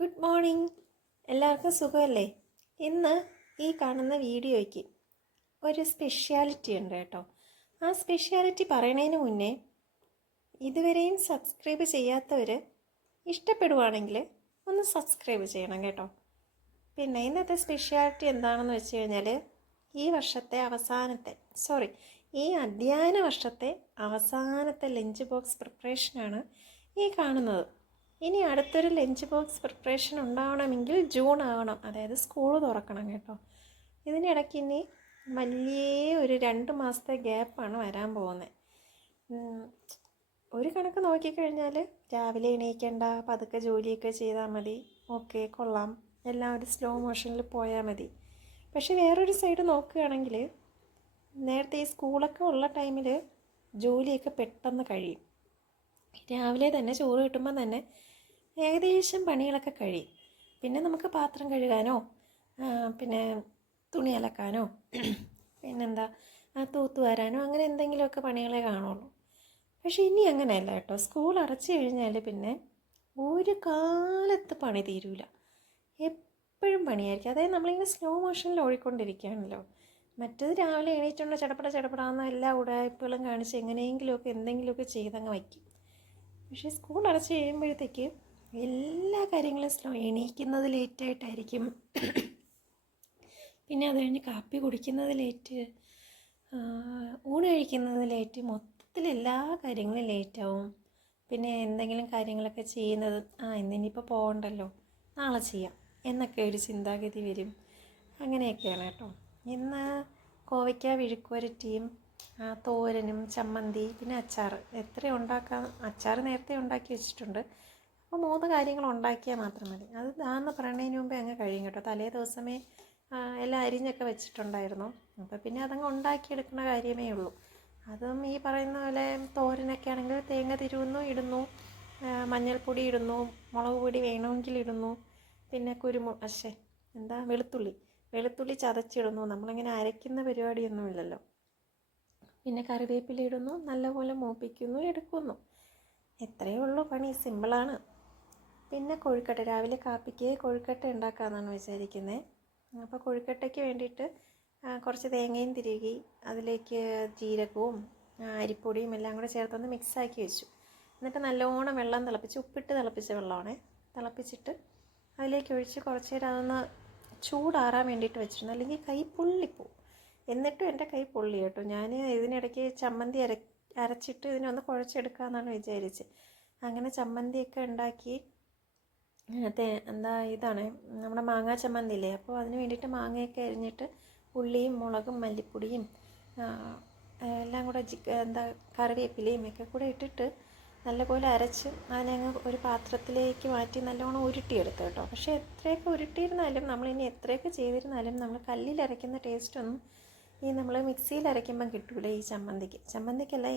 Good morning. എല്ലാവർക്കും സുഖമല്ലേ? ഇന്ന് ഈ കാണുന്ന വീഡിയോയ്ക്ക് ഒരു സ്പെഷ്യാലിറ്റി ഉണ്ട് കേട്ടോ. ആ സ്പെഷ്യാലിറ്റി പറയുന്നതിന് മുന്നേ ഇതുവരെയും സബ്സ്ക്രൈബ് ചെയ്യാത്തവർ ഇഷ്ടപ്പെടുവാണെങ്കിൽ ഒന്ന് സബ്സ്ക്രൈബ് ചെയ്യണം കേട്ടോ. പിന്നെ ഇന്നത്തെ സ്പെഷ്യാലിറ്റി എന്താണെന്ന് വെച്ച് കഴിഞ്ഞാൽ ഈ വർഷത്തെ ഈ അധ്യയന വർഷത്തെ അവസാനത്തെ ലഞ്ച് ബോക്സ് പ്രിപ്പറേഷനാണ് ഈ കാണുന്നത്. ഇനി അടുത്തൊരു ലഞ്ച് ബോക്സ് പ്രിപ്പറേഷൻ ഉണ്ടാവണമെങ്കിൽ ജൂൺ ആവണം, അതായത് സ്കൂൾ തുറക്കണം കേട്ടോ. ഇതിനിടയ്ക്ക് ഇനി വലിയ ഒരു 2 മാസത്തെ ഗ്യാപ്പാണ് വരാൻ പോകുന്നത്. ഒരു കണക്ക് നോക്കിക്കഴിഞ്ഞാൽ രാവിലെ എണീക്കേണ്ട, പതുക്കെ ജോലിയൊക്കെ ചെയ്താൽ മതി, ഓക്കെ കൊള്ളാം, എല്ലാം ഒരു സ്ലോ മോഷനിൽ പോയാൽ മതി. പക്ഷെ വേറൊരു സൈഡ് നോക്കുകയാണെങ്കിൽ നേരത്തെ ഈ സ്കൂളൊക്കെ ഉള്ള ടൈമിൽ ജോലിയൊക്കെ പെട്ടെന്ന് കഴിയും. രാവിലെ തന്നെ ചോറ് കിട്ടുമ്പോൾ തന്നെ ഏകദേശം പണികളൊക്കെ കഴിയും. പിന്നെ നമുക്ക് പാത്രം കഴുകാനോ പിന്നെ തുണി അലക്കാനോ പിന്നെന്താ തൂത്തുവാരാനോ അങ്ങനെ എന്തെങ്കിലുമൊക്കെ പണികളെ കാണുള്ളൂ. പക്ഷേ ഇനി അങ്ങനെയല്ല കേട്ടോ. സ്കൂൾ അടച്ചു കഴിഞ്ഞാൽ പിന്നെ ഒരു കാലത്ത് പണി തീരൂല, എപ്പോഴും പണിയായിരിക്കും. അതായത് നമ്മളിങ്ങനെ സ്ലോ മോഷനിൽ ഓടിക്കൊണ്ടിരിക്കുകയാണല്ലോ. മറ്റേത് രാവിലെ എണീറ്റുകൊണ്ട് ചടപടാന്ന് എല്ലാ ഉടായ്പകളും കാണിച്ച് എങ്ങനെയെങ്കിലുമൊക്കെ എന്തെങ്കിലുമൊക്കെ ചെയ്തങ്ങ് വയ്ക്കും. പക്ഷേ സ്കൂൾ അടച്ച് കഴിയുമ്പോഴത്തേക്ക് എല്ലാ കാര്യങ്ങളും സ്ലോ. എണീക്കുന്നത് ലേറ്റായിട്ടായിരിക്കും, പിന്നെ അത് കഴിഞ്ഞ് കാപ്പി കുടിക്കുന്നത് ലേറ്റ്, ഊണ് കഴിക്കുന്നത് ലേറ്റ്, മൊത്തത്തിൽ എല്ലാ കാര്യങ്ങളും ലേറ്റാവും. പിന്നെ എന്തെങ്കിലും കാര്യങ്ങളൊക്കെ ചെയ്യുന്നത് ഇന്നിനിപ്പോൾ പോകണ്ടല്ലോ, നാളെ ചെയ്യാം എന്നൊക്കെ ഒരു ചിന്താഗതി വരും. അങ്ങനെയൊക്കെയാണ് കേട്ടോ. ഇന്ന് കോവയ്ക്ക വിഴുക്കുവരട്ടിയും തോരനും ചമ്മന്തി പിന്നെ അച്ചാർ എത്ര ഉണ്ടാക്കാം. അച്ചാർ നേരത്തെ ഉണ്ടാക്കി വെച്ചിട്ടുണ്ട്. അപ്പോൾ 3 കാര്യങ്ങൾ ഉണ്ടാക്കിയാൽ മാത്രം മതി. അത് ദാന്ന് പറയുന്നതിന് മുമ്പേ അങ്ങ് കഴിയും കേട്ടോ. തലേ ദിവസമേ എല്ലാം അരിഞ്ഞൊക്കെ വെച്ചിട്ടുണ്ടായിരുന്നു. അപ്പോൾ പിന്നെ അതങ്ങ് ഉണ്ടാക്കിയെടുക്കുന്ന കാര്യമേ ഉള്ളൂ. അതും ഈ പറയുന്ന പോലെ തോരനൊക്കെ ആണെങ്കിൽ തേങ്ങ ഇടുന്നു, മഞ്ഞൾപ്പൊടി ഇടുന്നു, മുളക് പൊടി വേണമെങ്കിൽ ഇടുന്നു, പിന്നെ വെളുത്തുള്ളി ചതച്ചിടുന്നു. നമ്മളിങ്ങനെ അരയ്ക്കുന്ന പരിപാടിയൊന്നുമില്ലല്ലോ. പിന്നെ കറിവേപ്പില ഇടുന്നു, നല്ലപോലെ മൂപ്പിക്കുന്നു, എടുക്കുന്നു. എത്രയേ ഉള്ളൂ പണി, സിമ്പിളാണ്. പിന്നെ കൊഴുക്കട്ട, രാവിലെ കാപ്പിക്ക് കൊഴുക്കട്ട ഉണ്ടാക്കാമെന്നാണ് വിചാരിക്കുന്നത്. അപ്പോൾ കൊഴുക്കട്ടയ്ക്ക് വേണ്ടിയിട്ട് കുറച്ച് തേങ്ങയും തിരുകി അതിലേക്ക് ജീരകവും അരിപ്പൊടിയും എല്ലാം കൂടെ ചേർത്തൊന്ന് മിക്സാക്കി വെച്ചു. എന്നിട്ട് നല്ലോണം വെള്ളം തിളപ്പിച്ച്, ഉപ്പിട്ട് തിളപ്പിച്ച വെള്ളമാണേ, തിളപ്പിച്ചിട്ട് അതിലേക്ക് ഒഴിച്ച് കുറച്ച് നേരം അതൊന്ന് ചൂടാറാൻ വേണ്ടിയിട്ട് വെച്ചിരുന്നു. അല്ലെങ്കിൽ കൈ പൊള്ളിപ്പോവും. എന്നിട്ടും എൻ്റെ കൈ പൊള്ളി കേട്ടോ. ഞാൻ ഇതിനിടയ്ക്ക് ചമ്മന്തി അരച്ചിട്ട് ഇതിനൊന്ന് കുഴച്ചെടുക്കാമെന്നാണ് വിചാരിച്ചത്. അങ്ങനെ ചമ്മന്തിയൊക്കെ ഉണ്ടാക്കി ഇതാണ് നമ്മുടെ മാങ്ങാ ചമ്മന്തിയില്ലേ, അപ്പോൾ അതിന് വേണ്ടിയിട്ട് മാങ്ങയൊക്കെ അരിഞ്ഞിട്ട് ഉള്ളിയും മുളകും മല്ലിപ്പൊടിയും എല്ലാം കൂടെ കറിവേപ്പിലയും ഒക്കെ കൂടെ ഇട്ടിട്ട് നല്ലപോലെ അരച്ച് അതിനങ്ങ് ഒരു പാത്രത്തിലേക്ക് മാറ്റി നല്ലോണം ഉരുട്ടിയെടുത്തു കേട്ടോ. പക്ഷേ എത്രയൊക്കെ ഉരുട്ടിയിരുന്നാലും നമ്മളിനി എത്രയൊക്കെ ചെയ്തിരുന്നാലും നമ്മൾ കല്ലിൽ അരയ്ക്കുന്ന ടേസ്റ്റൊന്നും ഈ നമ്മൾ മിക്സിയിൽ അരയ്ക്കുമ്പം കിട്ടൂല. ഈ ചമ്മന്തിക്കല്ല,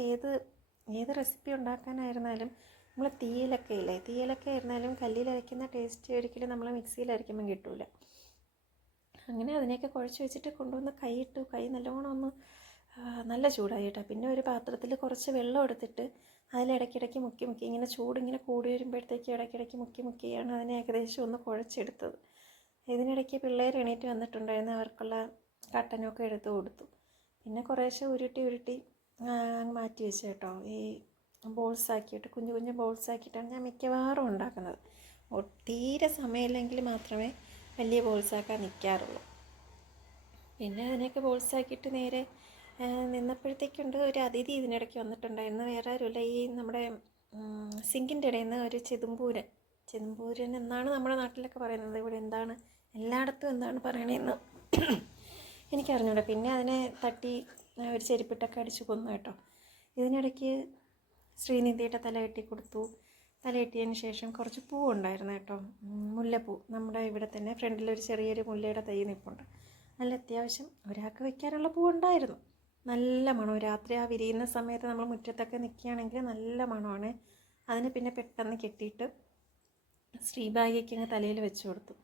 ഏത് റെസിപ്പി ഉണ്ടാക്കാനായിരുന്നാലും നമ്മൾ തീയിലൊക്കെ ആയിരുന്നാലും കല്ലിൽ അരയ്ക്കുന്ന ടേസ്റ്റ് ഒരിക്കലും നമ്മൾ മിക്സിയിൽ അരയ്ക്കുമ്പം കിട്ടൂല. അങ്ങനെ അതിനെയൊക്കെ കുഴച്ച് വെച്ചിട്ട് കൊണ്ടുവന്ന് കൈ നല്ലോണം ഒന്ന് നല്ല ചൂടായി കേട്ടോ. പിന്നെ ഒരു പാത്രത്തിൽ കുറച്ച് വെള്ളം എടുത്തിട്ട് അതിലിടയ്ക്കിടയ്ക്ക് മുക്കി ഇങ്ങനെ ചൂടിങ്ങനെ കൂടി വരുമ്പോഴത്തേക്ക് ഇടയ്ക്കിടയ്ക്ക് മുക്കിയാണ് അതിനെ ഏകദേശം ഒന്ന് കുഴച്ചെടുത്തത്. ഇതിനിടയ്ക്ക് പിള്ളേർ എണീറ്റ് വന്നിട്ടുണ്ടായിരുന്നു. അവർക്കുള്ള കട്ടനൊക്കെ എടുത്ത് കൊടുത്തു. പിന്നെ കുറേശ്ശെ ഉരുട്ടി അങ്ങ് മാറ്റി വെച്ചു കേട്ടോ. ഈ ബോൾസാക്കിയിട്ട് കുഞ്ഞു ബോൾസാക്കിയിട്ടാണ് ഞാൻ മിക്കവാറും ഉണ്ടാക്കുന്നത്. തീരെ സമയമില്ലെങ്കിൽ മാത്രമേ വലിയ ബോൾസാക്കാൻ നിൽക്കാറുള്ളൂ. പിന്നെ അതിനെയൊക്കെ ബോൾസാക്കിയിട്ട് നേരെ നിന്നപ്പോഴത്തേക്കുണ്ട് ഒരു അതിഥി ഇതിനിടയ്ക്ക് വന്നിട്ടുണ്ടായിരുന്നു. വേറെ ആരുമില്ല, ഈ നമ്മുടെ സിങ്കിൻ്റെ ഇടയിൽ നിന്ന് ഒരു ചെതുമ്പൂരൻ എന്നാണ് നമ്മുടെ നാട്ടിലൊക്കെ പറയുന്നത്. ഇവിടെ എന്താണ്, എല്ലായിടത്തും എന്താണ് പറയണതെന്ന് എനിക്കറിഞ്ഞൂടാ. പിന്നെ അതിനെ തട്ടി ഒരു ചെരുപ്പിട്ടൊക്കെ അടിച്ച് കൊന്നു കേട്ടോ. ഇതിനിടയ്ക്ക് ശ്രീനിധിയുടെ തല കെട്ടി കൊടുത്തു. തല കെട്ടിയതിന് ശേഷം കുറച്ച് പൂവുണ്ടായിരുന്നു കേട്ടോ, മുല്ലപ്പൂ. നമ്മുടെ ഇവിടെ തന്നെ ഫ്രണ്ടിലൊരു ചെറിയൊരു മുല്ലയുടെ തൈ നിൽപ്പുണ്ട്. നല്ല അത്യാവശ്യം ഒരാൾക്ക് വയ്ക്കാനുള്ള പൂവുണ്ടായിരുന്നു. നല്ല മണം. രാത്രി വിരിയുന്ന സമയത്ത് നമ്മൾ മുറ്റത്തൊക്കെ നിൽക്കുകയാണെങ്കിൽ നല്ല മണമാണ്. അതിന് പിന്നെ പെട്ടെന്ന് കെട്ടിയിട്ട് ശ്രീഭാഗ്യയ്ക്ക് അങ്ങ് തലയിൽ വെച്ച് കൊടുത്തു.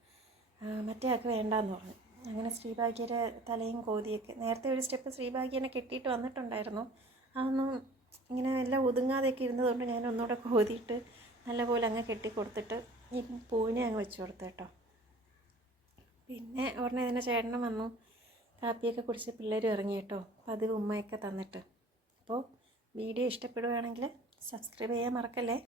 മറ്റേ ആൾക്ക് വേണ്ടാന്ന് പറഞ്ഞു. അങ്ങനെ ശ്രീഭാഗ്യയുടെ തലയും കോതിയൊക്കെ നേരത്തെ ഒരു സ്റ്റെപ്പ് ശ്രീഭാഗ്യനെ കെട്ടിയിട്ട് വന്നിട്ടുണ്ടായിരുന്നു. അതൊന്നും ഇങ്ങനെ എല്ലാം ഒതുങ്ങാതെയൊക്കെ ഇരുന്നതുകൊണ്ട് ഞാൻ ഒന്നുകൂടെ കോതിയിട്ട് നല്ലപോലെ അങ്ങ് കെട്ടി കൊടുത്തിട്ട് ഈ പൂവിനെ അങ്ങ് വെച്ച് കൊടുത്തു കേട്ടോ. പിന്നെ ഉടനെ തന്നെ ചേട്ടനും വന്നു, കാപ്പിയൊക്കെ കുടിച്ച് പിള്ളേരും ഇറങ്ങി കേട്ടോ. പതിവ് ഉമ്മയൊക്കെ തന്നിട്ട്. അപ്പോൾ വീഡിയോ ഇഷ്ടപ്പെടുകയാണെങ്കിൽ സബ്സ്ക്രൈബ് ചെയ്യാൻ മറക്കല്ലേ.